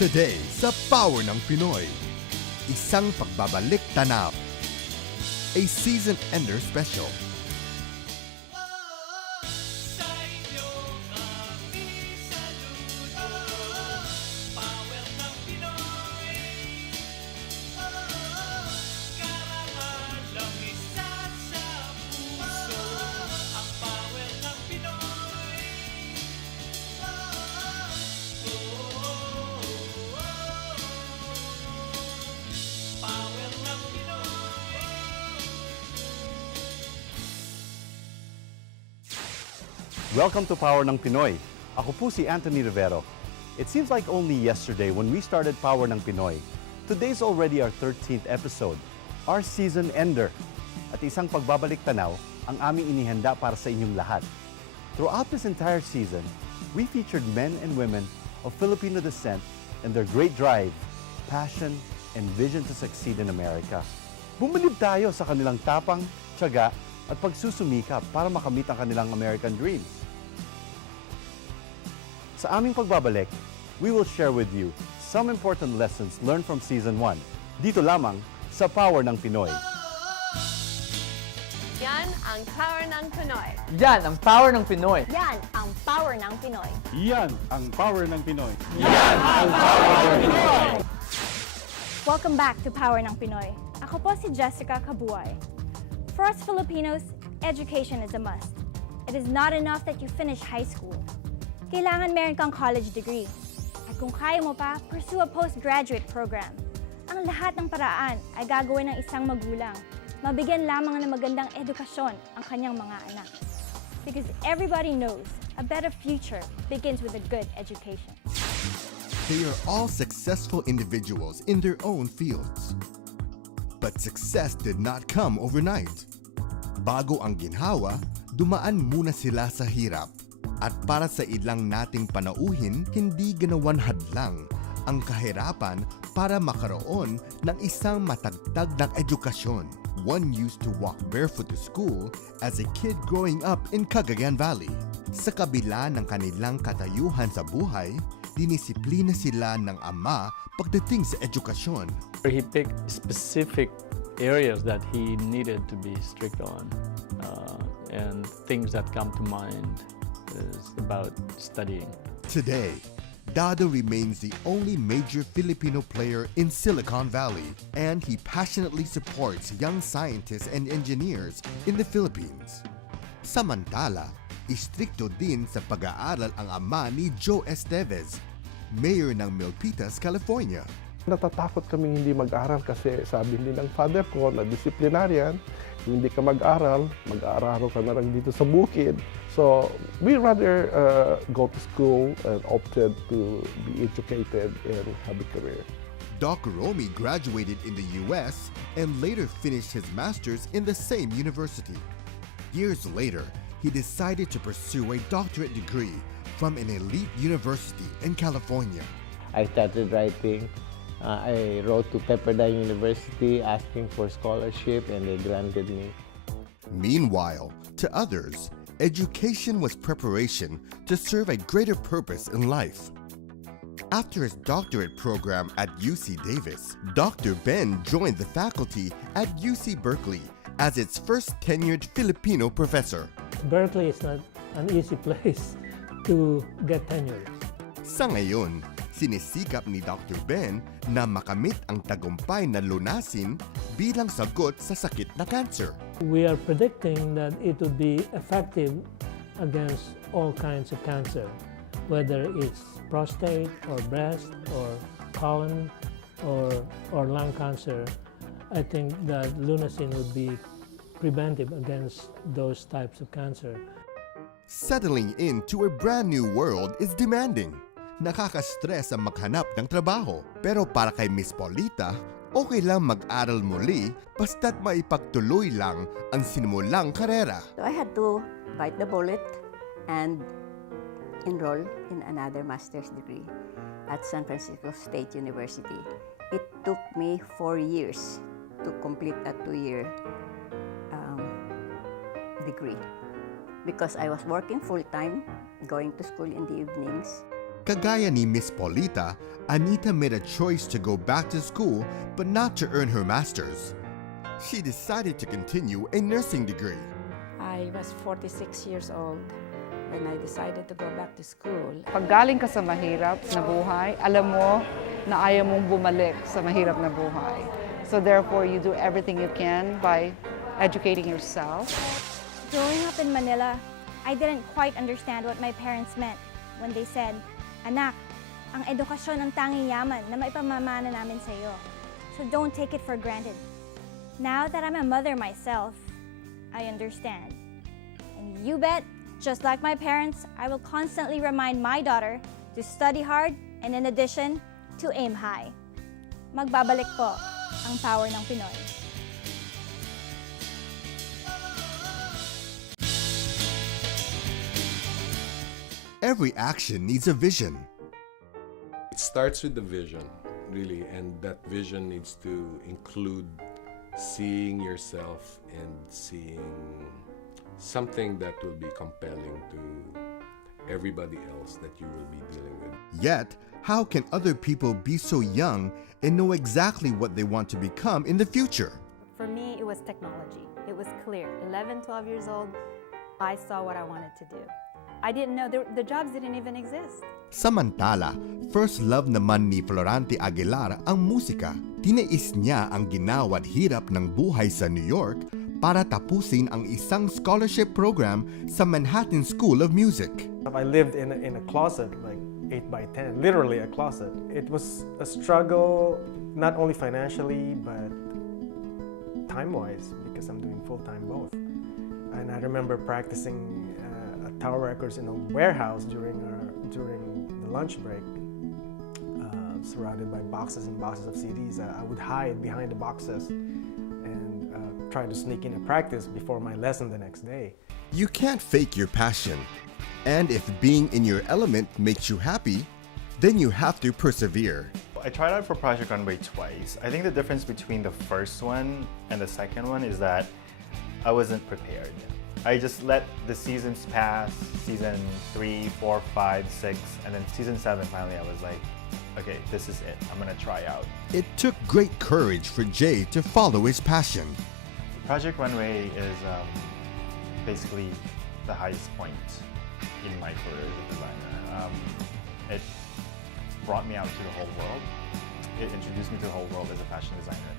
Today sa Power ng Pinoy, isang pagbabalik tanaw, a season ender special. Welcome to Power ng Pinoy. Ako po si Anthony Rivero. It seems like only yesterday when we started Power ng Pinoy. Today's already our 13th episode, our season ender. At isang pagbabalik tanaw ang aming inihanda para sa inyong lahat. Throughout this entire season, we featured men and women of Filipino descent and their great drive, passion, and vision to succeed in America. Bumilib tayo sa kanilang tapang, tiyaga, at pagsusumikap para makamit ang kanilang American dreams. Sa aming pagbabalik, we will share with you some important lessons learned from Season 1. Dito lamang sa Power ng Pinoy. Yan ang Power ng Pinoy. Yan ang Power ng Pinoy. Yan ang Power ng Pinoy. Yan ang Power ng Pinoy. Welcome back to Power ng Pinoy. Ako po si Jessica Kabuay. For us Filipinos, education is a must. It is not enough that you finish high school. Kailangan meron kang college degree. At kung kaya mo pa, pursue a postgraduate program. Ang lahat ng paraan ay gagawin ng isang magulang. Mabigyan lamang ng magandang edukasyon ang kanyang mga anak. Because everybody knows, a better future begins with a good education. They are all successful individuals in their own fields. But success did not come overnight. Bago ang ginhawa, dumaan muna sila sa hirap. At para sa ilang nating panauhin, hindi ginawan hadlang ang kahirapan para makaroon ng isang matagtag ng edukasyon. One used to walk barefoot to school as a kid growing up in Cagayan Valley. Sa kabila ng kanilang katayuhan sa buhay, dinisiplina sila ng ama pagdating sa edukasyon. He picked specific areas that he needed to be strict on, and things that come to mind is about studying. Today, Dado remains the only major Filipino player in Silicon Valley, and he passionately supports young scientists and engineers in the Philippines. Samantala, istrikto din sa pag-aaral ang ama ni Joe Esteves, mayor ng Milpitas, California. Natatakot kaming hindi mag-aral kasi sabi din ng father ko na disciplinarian, hindi ka mag-aral, mag-aararo ka na lang dito sa bukid. So we rather go to school and opted to be educated and have a career. Doc Romy graduated in the US and later finished his master's in the same university. Years later, he decided to pursue a doctorate degree from an elite university in California. I started writing. I wrote to Pepperdine University asking for scholarship and they granted me. Meanwhile, to others, education was preparation to serve a greater purpose in life. After his doctorate program at UC Davis, Dr. Ben joined the faculty at UC Berkeley as its first tenured Filipino professor. Berkeley is not an easy place to get tenure. Sa ngayon, sinisikap ni Dr. Ben na makamit ang tagumpay na lunasin bilang sagot sa sakit na cancer. We are predicting that it would be effective against all kinds of cancer, whether it's prostate or breast or colon or lung cancer. I think that lunacin would be preventive against those types of cancer. Settling into a brand new world is demanding. Nakaka-stress ang maghanap ng trabaho. Pero para kay Miss Paulita, okay lang mag-aral muli basta't maipagtuloy lang ang sinimulang karera. So I had to bite the bullet and enroll in another master's degree at San Francisco State University. It took me 4 years to complete a 2-year degree because I was working full-time, going to school in the evenings. Kagaya ni Miss Paulita, Anita made a choice to go back to school but not to earn her master's. She decided to continue a nursing degree. I was 46 years old when I decided to go back to school. Pag galing ka sa mahirap na buhay, alam mo na ayaw mong bumalik sa mahirap na buhay. So therefore, you do everything you can by educating yourself. Growing up in Manila, I didn't quite understand what my parents meant when they said, "Anak, ang edukasyon ang tanging yaman na maipamamana namin sa iyo. So don't take it for granted." Now that I'm a mother myself, I understand. And you bet, just like my parents, I will constantly remind my daughter to study hard and in addition, to aim high. Magbabalik po ang Power ng Pinoy. Every action needs a vision. It starts with the vision, really, and that vision needs to include seeing yourself and seeing something that will be compelling to everybody else that you will be dealing with. Yet, how can other people be so young and know exactly what they want to become in the future? For me, it was technology. It was clear. 11, 12 years old, I saw what I wanted to do. I didn't know, the jobs didn't even exist. Samantala, first love naman ni Florante Aguilar ang musika. Tinais niya ang ginawa't hirap ng buhay sa New York para tapusin ang isang scholarship program sa Manhattan School of Music. I lived in a closet, like 8 by 10, literally a closet. It was a struggle, not only financially, but time-wise, because I'm doing full-time both. And I remember practicing Tower Records in a warehouse during the lunch break, surrounded by boxes and boxes of CDs. I would hide behind the boxes and try to sneak in a practice before my lesson the next day. You can't fake your passion. And if being in your element makes you happy, then you have to persevere. I tried out for Project Runway twice. I think the difference between the first one and the second one is that I wasn't prepared. I just let the seasons pass, season 3, 4, 5, 6, and then season 7 finally I was like, okay, this is it. I'm gonna try out. It took great courage for Jay to follow his passion. Project Runway is basically the highest point in my career as a designer. It brought me out to the whole world. It introduced me to the whole world as a fashion designer.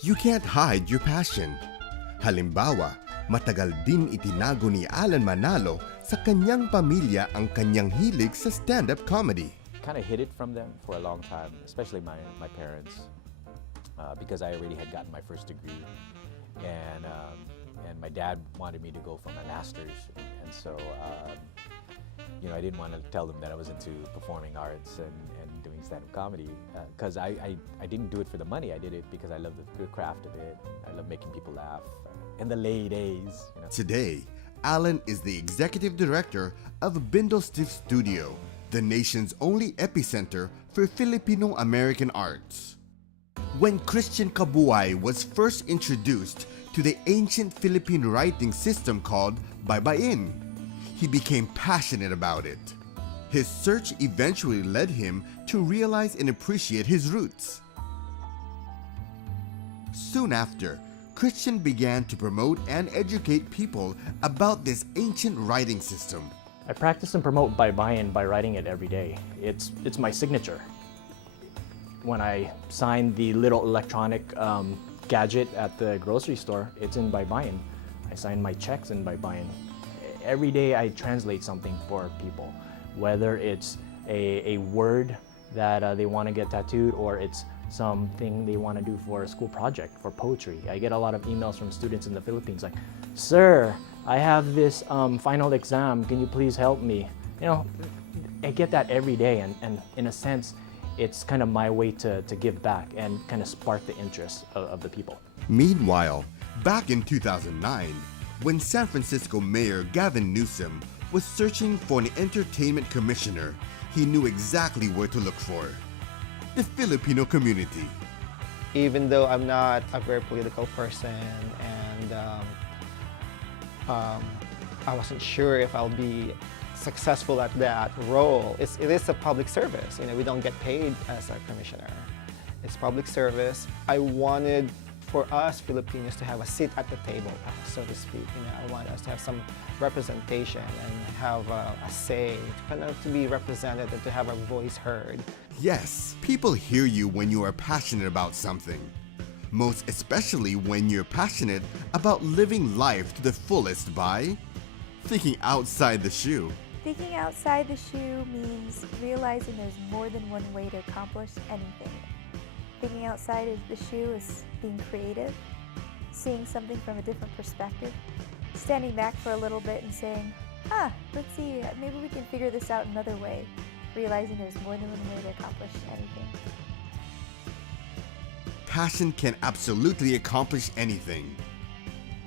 You can't hide your passion. Halimbawa, matagal din itinago ni Alan Manalo sa kanyang pamilya ang kanyang hilig sa stand-up comedy. Kind of hid it from them for a long time, especially my parents, because I already had gotten my first degree, and my dad wanted me to go for my master's, and so I didn't want to tell them that I was into performing arts and doing stand-up comedy, because I didn't do it for the money. I did it because I love the craft of it. I love making people laugh. In the late days. Today, Alan is the executive director of Bindlestiff Studio, the nation's only epicenter for Filipino American arts. When Christian Kabuay was first introduced to the ancient Philippine writing system called Baybayin, he became passionate about it. His search eventually led him to realize and appreciate his roots. Soon after, Christian began to promote and educate people about this ancient writing system. I practice and promote Baybayin by writing it every day. It's my signature. When I sign the little electronic gadget at the grocery store, it's in Baybayin. I sign my checks in Baybayin. Every day I translate something for people, whether it's a word that they want to get tattooed, or it's something they want to do for a school project, for poetry. I get a lot of emails from students in the Philippines like, "Sir, I have this final exam, can you please help me?" I get that every day, and in a sense, it's kind of my way to give back and kind of spark the interest of the people. Meanwhile, back in 2009, when San Francisco Mayor Gavin Newsom was searching for an entertainment commissioner, he knew exactly where to look for: the Filipino community. Even though I'm not a very political person and I wasn't sure if I'll be successful at that role. It is a public service. You know, we don't get paid as a commissioner. It's public service. I wanted for us Filipinos to have a seat at the table, so to speak. You know, I want us to have some representation and have a say, kind of to be represented and to have our voice heard. Yes, people hear you when you are passionate about something. Most especially when you're passionate about living life to the fullest by thinking outside the shoe. Thinking outside the shoe means realizing there's more than one way to accomplish anything. Thinking outside of the shoe is being creative, seeing something from a different perspective, standing back for a little bit and saying, let's see, maybe we can figure this out another way, realizing there's more than one way to accomplish anything. Passion can absolutely accomplish anything.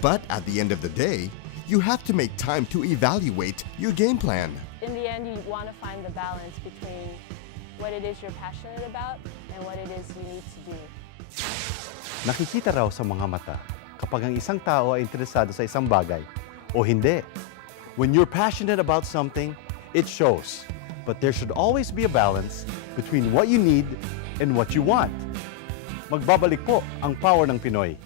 But at the end of the day, you have to make time to evaluate your game plan. In the end, you want to find the balance between what it is you're passionate about and what it is you need to do. Nakikita raw sa mga mata kapag ang isang tao ay interesado sa isang bagay o hindi. When you're passionate about something, it shows. But there should always be a balance between what you need and what you want. Magbabalik po ang Power ng Pinoy.